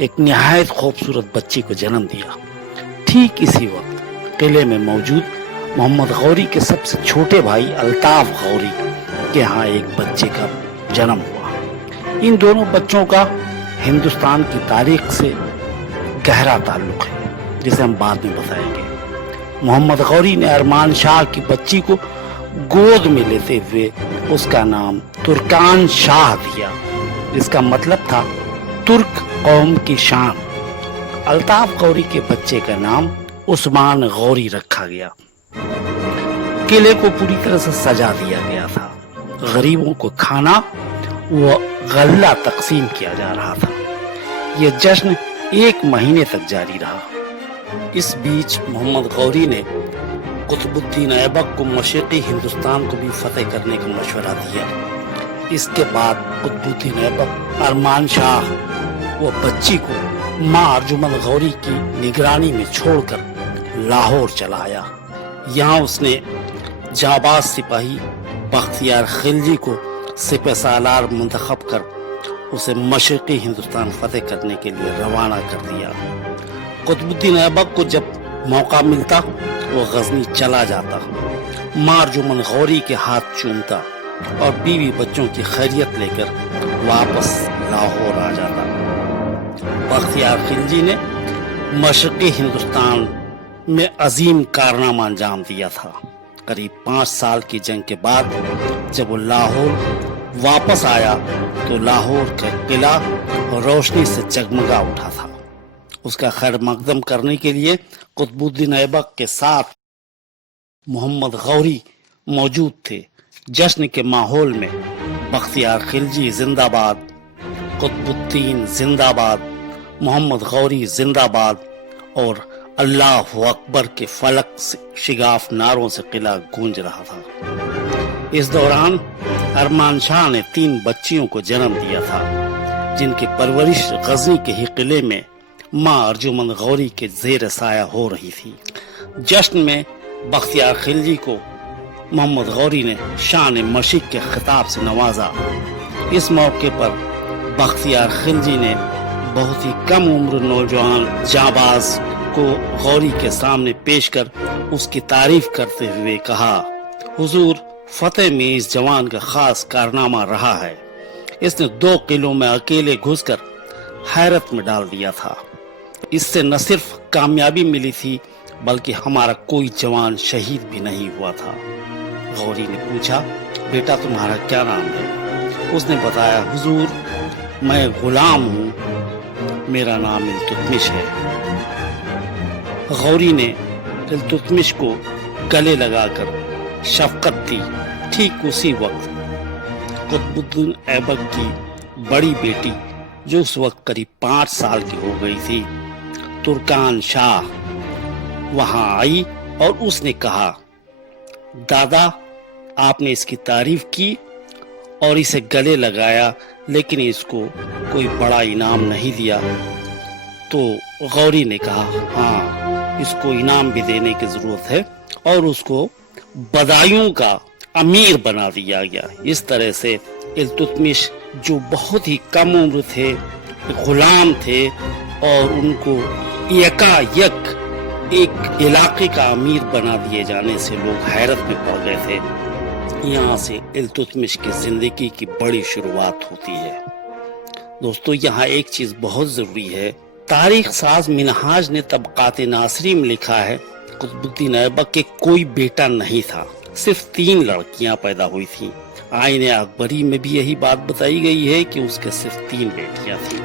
ایک نہایت خوبصورت بچے کو جنم دیا۔ ٹھیک اسی وقت قلعے میں موجود محمد غوری کے سب سے چھوٹے بھائی الطاف غوری کے ہاں ایک بچے کا جنم ہوا۔ ان دونوں بچوں کا ہندوستان کی تاریخ سے گہرا تعلق ہے، جسے ہم بعد میں بتائیں گے۔ محمد غوری نے ارمان شاہ کی بچی کو گود میں لیتے ہوئے اس کا نام ترکان شاہ دیا، جس کا مطلب تھا ترک قوم کی شان۔ الطاف غوری کے بچے کا نام عثمان غوری رکھا گیا۔ قلعے کو پوری طرح سے سجا دیا گیا تھا، غریبوں کو کھانا و غلہ تقسیم کیا جا رہا تھا۔ یہ جشن 1 مہینے تک جاری رہا۔ اس بیچ محمد غوری نے قطب الدین ایبک کو مشرقی ہندوستان کو بھی فتح کرنے کا مشورہ دیا۔ اس کے بعد قطب الدین ایبک ارمان شاہ و بچی کو ماں ارجمن غوری کی نگرانی میں چھوڑ کر لاہور چلا آیا۔ یہاں اس نے جانباز سپاہی بختیار خلجی کو سپہ سالار منتخب کر اسے مشرقی ہندوستان فتح کرنے کے لیے روانہ کر دیا۔ قطب الدین ایبک کو جب موقع ملتا وہ غزنی چلا جاتا، ماں ارجمن غوری کے ہاتھ چومتا اور بیوی بچوں کی خیریت لے کر واپس لاہور آ جاتا۔ بختیار خلجی نے مشرقی ہندوستان میں عظیم کارنامہ انجام دیا تھا۔ قریب 5 سال کی جنگ کے بعد جب وہ لاہور واپس آیا تو لاہور کا قلعہ روشنی سے جگمگا اٹھا تھا۔ اس کا خیر مقدم کرنے کے لیے قطب الدین ایبک کے ساتھ محمد غوری موجود تھے۔ جشن کے ماحول میں بختیار خلجی زندہ باد، قطب الدین زندہ باد، محمد غوری زندہ باد اور اللہ اکبر کے فلک سے شگاف نعروں سے قلعہ گونج رہا تھا۔ اس دوران ارمان شاہ نے 3 بچیوں کو جنم دیا تھا، جن کی پرورش غزنی کے ہی قلعے میں ماں ارجمن غوری کے زیر سایہ ہو رہی تھی۔ جشن میں بختیار خلجی کو محمد غوری نے شان مشک کے خطاب سے نوازا۔ اس موقع پر بختیار خلجی نے بہت ہی کم عمر نوجوان جانباز کو غوری کے سامنے پیش کر اس کی تعریف کرتے ہوئے کہا، حضور، فتح میں اس جوان کا خاص کارنامہ رہا ہے۔ اس نے 2 قلعوں میں اکیلے گھس کر حیرت میں ڈال دیا تھا۔ اس سے نہ صرف کامیابی ملی تھی بلکہ ہمارا کوئی جوان شہید بھی نہیں ہوا تھا۔ غوری نے پوچھا، بیٹا تمہارا کیا نام ہے؟ اس نے بتایا، حضور میں غلام ہوں، میرا نام التتمش ہے۔ غوری نے التتمش کو گلے لگا کر شفقت دی۔ ٹھیک اسی وقت قطب الدین ایبک کی بڑی بیٹی، جو اس وقت قریب 5 سال کی ہو گئی تھی، ترکان شاہ وہاں آئی اور اس نے کہا، دادا آپ نے اس کی تعریف کی اور اسے گلے لگایا، لیکن اس کو کوئی بڑا انعام نہیں دیا۔ تو غوری نے کہا، ہاں اس کو انعام بھی دینے کی ضرورت ہے، اور اس کو بدایوں کا امیر بنا دیا گیا۔ اس طرح سے التتمش جو بہت ہی کم عمر تھے، غلام تھے، اور ان کو یکا یک ایک علاقے کا امیر بنا دیے جانے سے لوگ حیرت میں پڑ گئے تھے۔ یہاں سے التتمش کی زندگی کی بڑی شروعات ہوتی ہے۔ دوستو، یہاں ایک چیز بہت ضروری ہے۔ تاریخ ساز منہاج نے طبقات ناصری میں لکھا ہے، قطب الدین ایبک کے کوئی بیٹا نہیں تھا، صرف 3 لڑکیاں پیدا ہوئی تھیں۔ آئین اکبری میں بھی یہی بات بتائی گئی ہے کہ اس کے صرف 3 بیٹیاں تھیں۔